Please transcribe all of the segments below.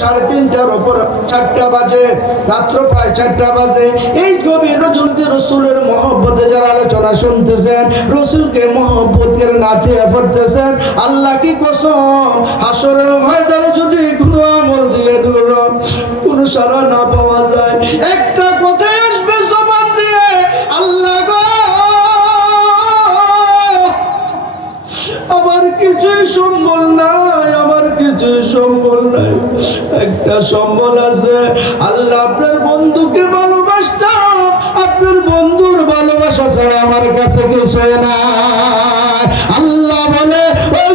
সাড়ে তিনটার উপর চারটা বাজে, রাত্র প্রায় চারটা বাজে। এই গভীর জলদি রসুলের মহব্বতে যারা আলোচনা শুনতেছেন, রসুলকে মহব্বতের নাথে পড়তেছেন আল্লাহ কি কসম? হাসরের ময়দানে যদি কোনো আমল দিলে কোনো সারা না পাওয়া যায়। এক সম্বল নাই একটা সম্বল আছে। আল্লাহ আপনার বন্ধুকে ভালোবাসতাম, আপনার বন্ধুর ভালোবাসা ছাড়া আমার কাছে কিছু না। আল্লাহ বলে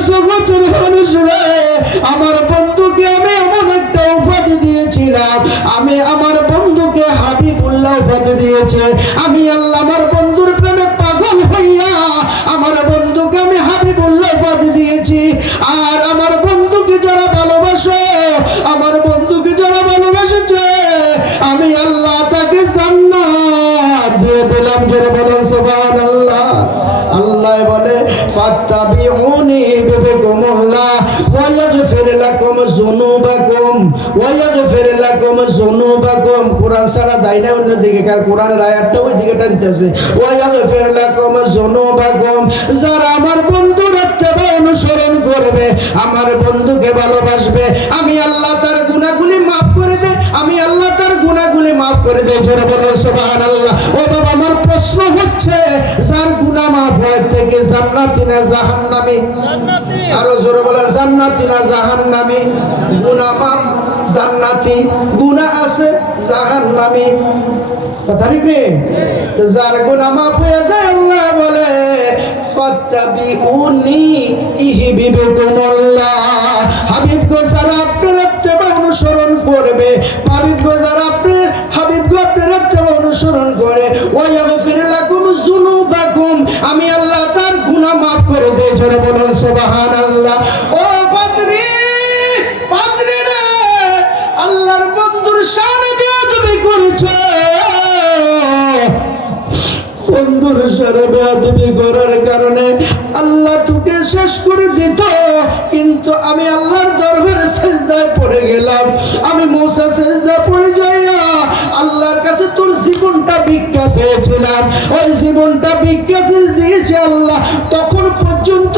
জগতের মানুষ রে আমার বন্ধুকে আমি এমন একটা উপাধি দিয়েছিলাম। আমি আমার বন্ধুকে হাবিবুল্লাহ উপাধি দিয়েছে। আমি আল্লাহ জোরে বলো সুবহানাল্লাহ। আল্লাহ বলে, ফাত্তাবিউনি বিবিকুমুল্লাহ ওয়া ইয়াগফির লাকুম যুনুবাকুম ওয়া ইয়াগফির লাকুম যুনুবাকুম। কোরআন ছাড়া যায় না অন্যদিকে কারণ কোরআনের আয়াতটা ওই দিকে টানতেছে। ওয়া ইয়াগফির লাকুম যুনুবাকুম, যারা আমার বন্ধুর ইত্তেবা অনুসরণ করবে, আমার বন্ধুকে ভালোবাসবে, আমি আল্লাহ তার গুনাহগুলি মাফ করে দে, আমি আল্লাহ তার গুনাহগুলি মাফ করে দেই জোরে বলো সুবহানাল্লাহ। ও প্রশ্ন হচ্ছে যার গুনাহ মাফ হয় থেকে জান্নাতি না জাহান্নামী? আরও জোরে বলে জান্নাতি না জাহান্নামী? গুনাহ মাফ জান্নাতি। গুনাহ আছে জাহান্নামী। কথা ঠিক নেই যার হয়ে যায় আল্লাহ বলে ফাত্তাবিউনি ইহবিবকুমুল্লাহ। হাবিব গো যারা আপনার অনুসরণ করবে হাবিব গো যারা আপনার হাবিব গো আপনার অনুসরণ করে ওয়া ইয়াগফির লাকুম যুনুবাকুম। আমি আল্লাহ তার গুনাহ মাফ করে দেই, জোরে বলুন, সুবহানাল্লাহ। ও পাদ্রী পাদ্রী রে, আল্লাহর বন্ধুর শানে বেয়াদবি করেছে। বন্ধুর সারে বেয়াদবি করার কারণে আল্লাহ তোকে শেষ করে দিত, কিন্তু আমি আল্লাহর দরবারে সেজদায় পড়ে গেলাম। ভিক্ষা দিয়েছে আল্লাহ, তখন পর্যন্ত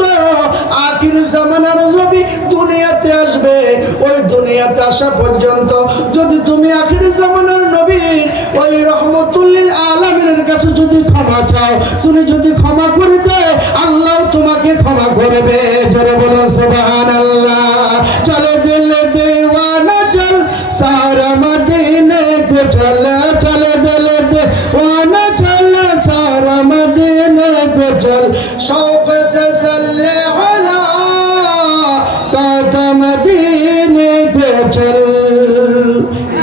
আখির জামানার নবী দুনিয়াতে আসবে। ওই দুনিয়াতে আসা পর্যন্ত যদি তুমি আখির জামানার নবী, ওই রহমতুল্লিল আলমিনের কাছে যদি ক্ষমা চাও, তুমি যদি ক্ষমা করে দেয় আল্লাহ তোমাকে ক্ষমা করবে। জোরে বলো সুবহান গেছেন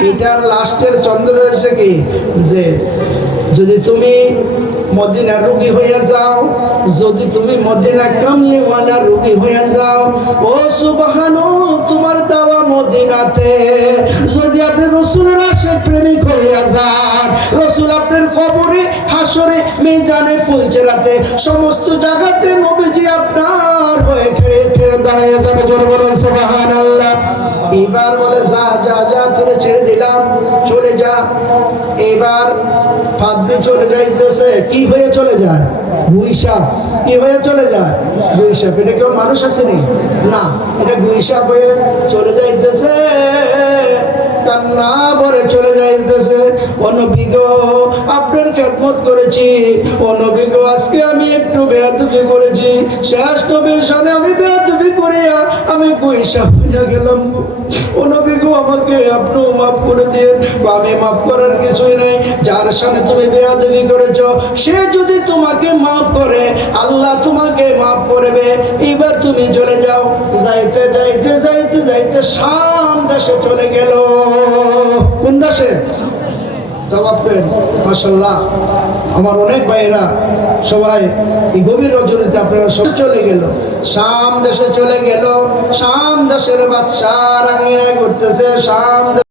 এটার লাস্টের চন্দ্র রয়েছে কি? যে যদি তুমি মদিনা রুগী হইয়া যাও, যদি তুমি মদিনা কামলি কামলিওয়ালা রুগী হইয়া যাও, ও সুবাহানো, তোমার দাওয়া মদিনাতে যদি আপনি রসুলের আশেখ প্রেমিক হইয়া যান, রসুল আপনার কবরে, হাসরে, মেজানে, ফুলচেরাতে, সমস্ত জায়গাতে নবীজি আপনার হয়ে খেড়ে খেড়ে দাঁড়াইয়া যাবে। জোর বলেন সুবাহান। এবার বলে, যা যা যা, তোরে ছেড়ে দিলাম, চলে যা। এবার ফাদ্রি চলে যাইতেছে কি হয়ে চলে যায়? গুইসাপ কি হয়ে চলে যায়? গুইসাপ এটা কেউ মানুষ আসেনি? না। এটা গুইসাপ হয়ে চলে যাইতেছে কান্না ভরে চলে যাইতেছে অনবিগ আপনার খেদমত করেছি। অনবিগ আজকে আমি একটু বেয়াদবি করেছি। শেষ নবীর সাথে আমি বেয়াদবি করিয়া আমি গুইসা হইয়া গেলাম অনবিগ আমাকে আপনিও মাফ করে দিন। আমি মাফ করার কিছুই নাই। যার সাথে তুমি বেয়াদবি করেছ, সে যদি তোমাকে মাফ করে, আল্লাহ তোমাকে মাফ করবে। এবার তুমি চলে যাও। যাইতে যাইতে যাইতে যাইতে শাম দেশে চলে গেল। কোন দেশে? জবাব পেন মাসাল্লাহ আমার অনেক ভাইয়েরা সবাই এই গভীর রজনীতে আপনারা সব চলে গেল। শাম দেশে চলে গেল, শাম দেশের বাদশাহ রাঙিনায় করতেছে শাম